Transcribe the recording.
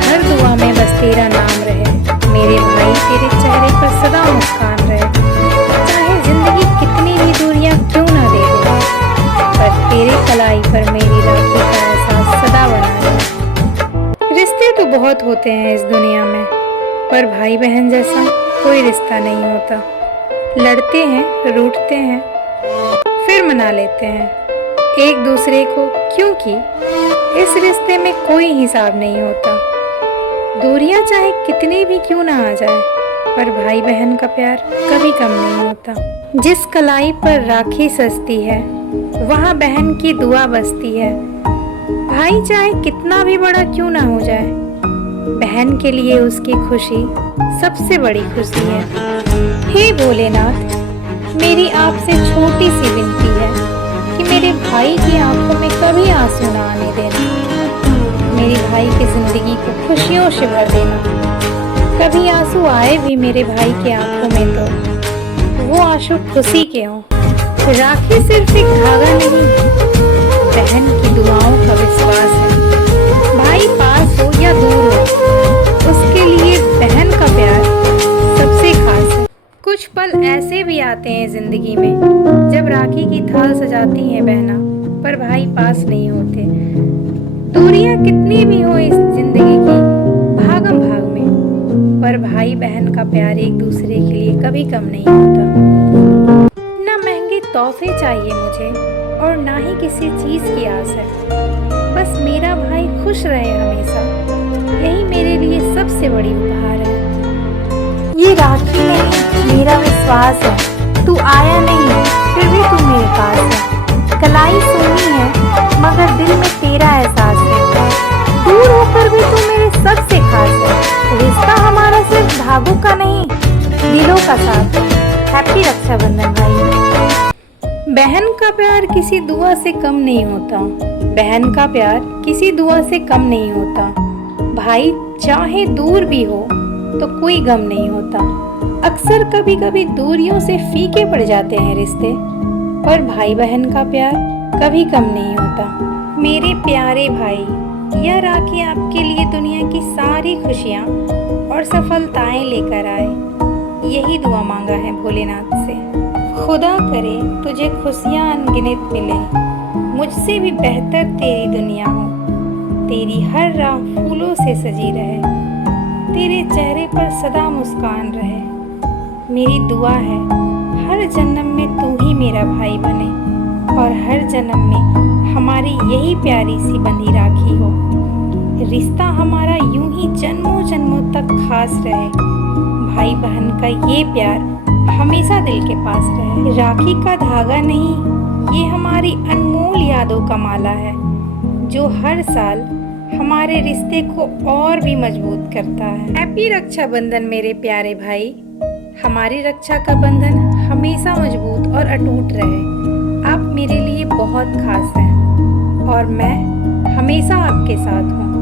हर दुआ में बस तेरा नाम रहे। मेरे भाई तेरे चेहरे पर सदा मुस्कान रहे। चाहे जिंदगी कितनी भी दूरियां क्यों ना दे दे, पर तेरे कलाई पर मेरी राखी का एहसास सदा बना रहे। रिश्ते तो बहुत होते हैं इस दुनिया में, पर भाई बहन जैसा कोई रिश्ता नहीं होता। लड़ते हैं, रूठते हैं, फिर मना लेते हैं एक दूसरे को, क्योंकि इस रिश्ते में कोई हिसाब नहीं होता। दूरियां चाहे कितनी भी क्यों ना आ जाए, पर भाई बहन का प्यार कभी कम नहीं होता। जिस कलाई पर राखी सजती है, वहाँ बहन की दुआ बसती है। भाई चाहे कितना भी बड़ा क्यों ना हो जाए, बहन के लिए उसकी खुशी सबसे बड़ी खुशी है। हे भोलेनाथ, मेरी आपसे छोटी सी विनती है कि मेरे भाई की आंखों में कभी आंसू ना आने देना। मेरी भाई की जिंदगी को खुशियों से भर देना। कभी आंसू आए भी मेरे भाई की आंखों में तो वो आंसू खुशी के हों। राखी सिर्फ एक धागा नहीं, बहन की दुआओं का विश्वास है। भाई पास हो या दूर हो, उसके लिए बहन का प्यार सबसे खास है। कुछ पल ऐसे भी आते हैं जिंदगी में जब राखी की थाल सजाती हैं बहना, पर भाई पास नहीं होते। दूरियां कितनी भी हो इस जिंदगी की भागम भाग में, पर भाई बहन का प्यार एक दूसरे के लिए कभी कम नहीं होता। ना महंगे तोहफे चाहिए मुझे और ना ही किसी चीज की आस है। बस मेरा भाई खुश रहे हमेशा, यही मेरे लिए सबसे बड़ी उपहार है। ये राखी नहीं, मेरा विश्वास है। तू आया नहीं, फिर भी तू मेरे पास है। कलाई सोनी है, मगर दिल में तेरा एहसास है। दूर होकर भी तू मेरे सबसे खास है। रिश्ता हमारा सिर्फ धागों का नहीं, दिलों का साथ है। हैप्पी रक्षाबंधन भाई। बहन का प्यार किसी दुआ से कम नहीं होता। बहन का प्यार किसी दुआ से कम नहीं होता। भाई चाहे दूर भी हो तो कोई गम नहीं होता। अक्सर कभी कभी दूरियों से फीके पड़ जाते हैं रिश्ते, पर भाई बहन का प्यार कभी कम नहीं होता। मेरे प्यारे भाई, यह राखी आपके लिए दुनिया की सारी खुशियाँ और सफलताएं लेकर आए, यही दुआ मांगा है भोलेनाथ से। खुदा करे तुझे खुशियाँ अनगिनत मिले, मुझसे भी बेहतर तेरी दुनिया हो। तेरी हर राह फूलों से सजी रहे, तेरे चेहरे पर सदा मुस्कान रहे। मेरी दुआ है हर जन्म में तू ही मेरा भाई बने, और हर जन्म में हमारी यही प्यारी सी बंधी राखी हो। रिश्ता हमारा यूं ही जन्मों जन्मों तक खास रहे। भाई बहन का ये प्यार हमेशा दिल के पास रहे। राखी का धागा नहीं, ये हमारी अनमोल यादों का माला है, जो हर साल हमारे रिश्ते को और भी मजबूत करता है। हैप्पी रक्षाबंधन मेरे प्यारे भाई। हमारी रक्षा का बंधन हमेशा मजबूत और अटूट रहे। आप मेरे लिए बहुत खास हैं और मैं हमेशा आपके साथ हूँ।